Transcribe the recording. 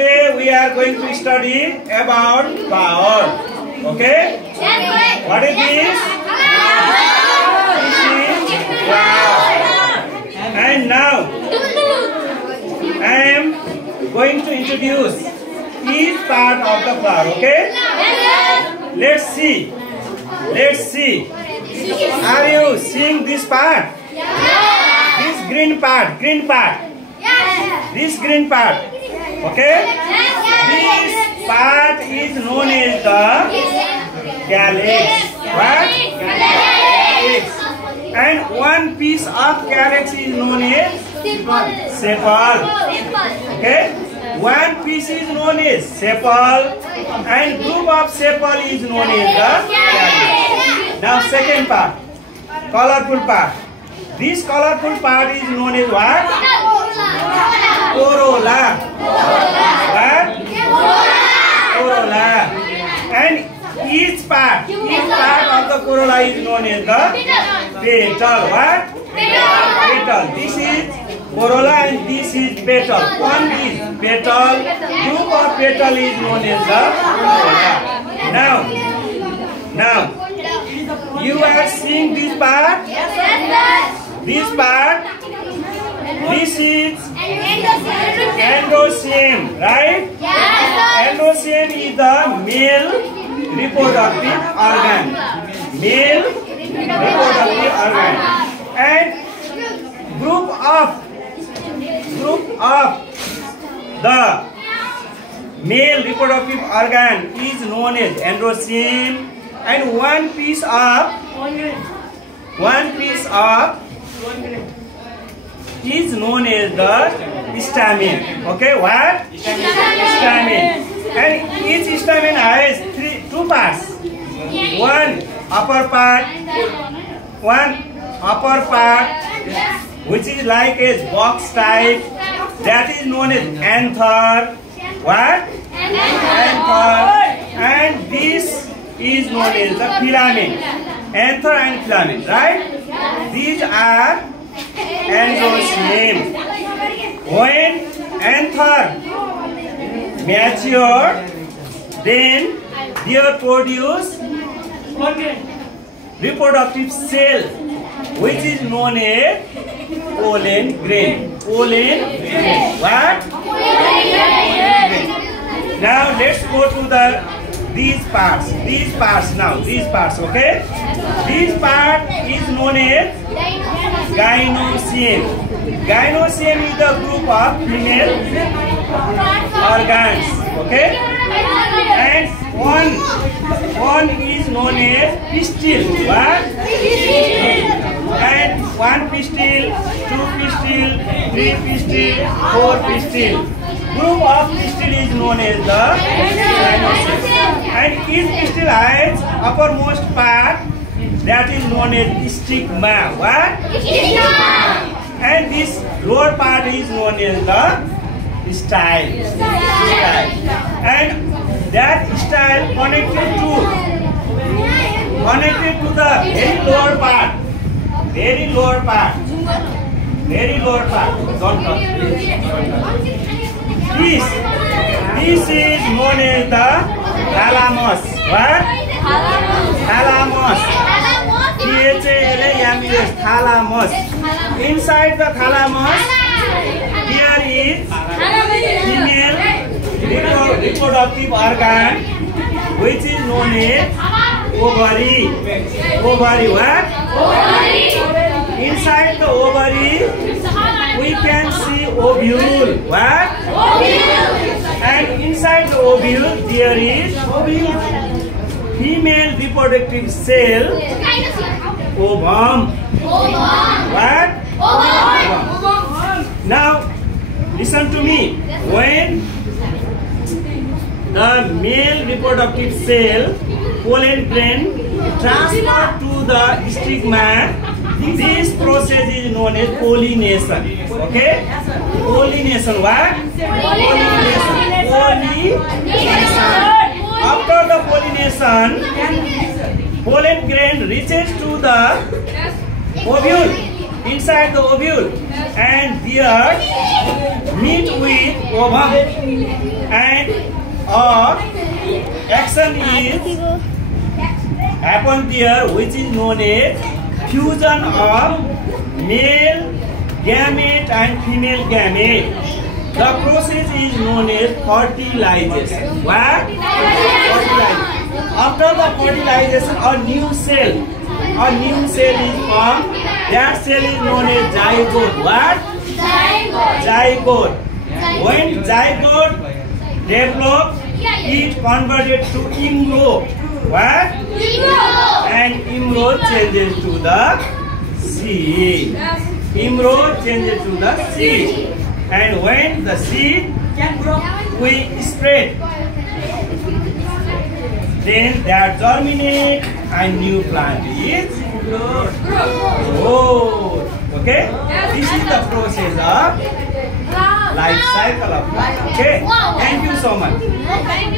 Today we are going to study about flower. Okay? What is this? This is flower. And now I am going to introduce each part of the flower. Okay? Let's see. Let's see. Are you seeing this part? This green part. Green part. This green part. Okay? This part is known as the calyx. What? Calyx. And one piece of calyx is known as sepal. Okay? One piece is known as sepal, and group of sepal is known as the calyx. Now second part, colorful part. This colorful part is known as what? Corolla. What? Corolla. And each part of the corolla is known as the petal. What? Petal. This is corolla and this is petal. One is petal. Group of petal is known as the corolla. Now, you are seeing this part? This part? This is androecium, right? Androecium is the male reproductive organ. Male reproductive organ. And group of the male reproductive organ is known as androecium, and one piece of is known as the stamen. Okay, what? Stamen. And each stamen has two parts. One upper part, which is like a box type, that is known as anther. What? Anther. And this is known as the filament. Anther and filament, right? These are androecium. When anther mature, then they produce reproductive cell, which is known as pollen grain. Pollen grain. What? Now let's go to these parts. These parts, okay? This part is known as gynoecium. Gynoecium is the group of female organs, okay? And one is known as pistil. What? And one pistil, two pistil, three pistil, four pistil. Group of pistil is known as the gynoecium. And each pistil has uppermost part, that is known as stigma. What? And this lower part is known as the style. And that style connected to the very lower part. Don't touch. This is known as the thalamus. What? Thalamus. Thalamus. Inside the thalamus, there is female reproductive organ, which is known as ovary. Ovary, what? Inside the ovary, we can see ovule. What? And inside the ovule, there is female reproductive cell, ovum. What? Ovum. Now, listen to me. When the male reproductive cell, pollen grain, transfer to the stigma, this process is known as pollination. Okay? Pollination. What? Pollination. After the pollination, pollen grain reaches to the ovule, inside the ovule, and there meet with ovum, a action is happen there, which is known as fusion of male gamete and female gamete. The process is known as fertilization. What? Fertilization. After the fertilization, a new cell is formed. That cell is known as zygote. What? Zygote. When zygote develops, it converted to embryo. What? And embryo changes to the seed. Embryo changes to the seed. And when the seed will spread, then that germinate and new plant is growth. Okay? This is the process of life cycle of plant. Okay? Thank you so much.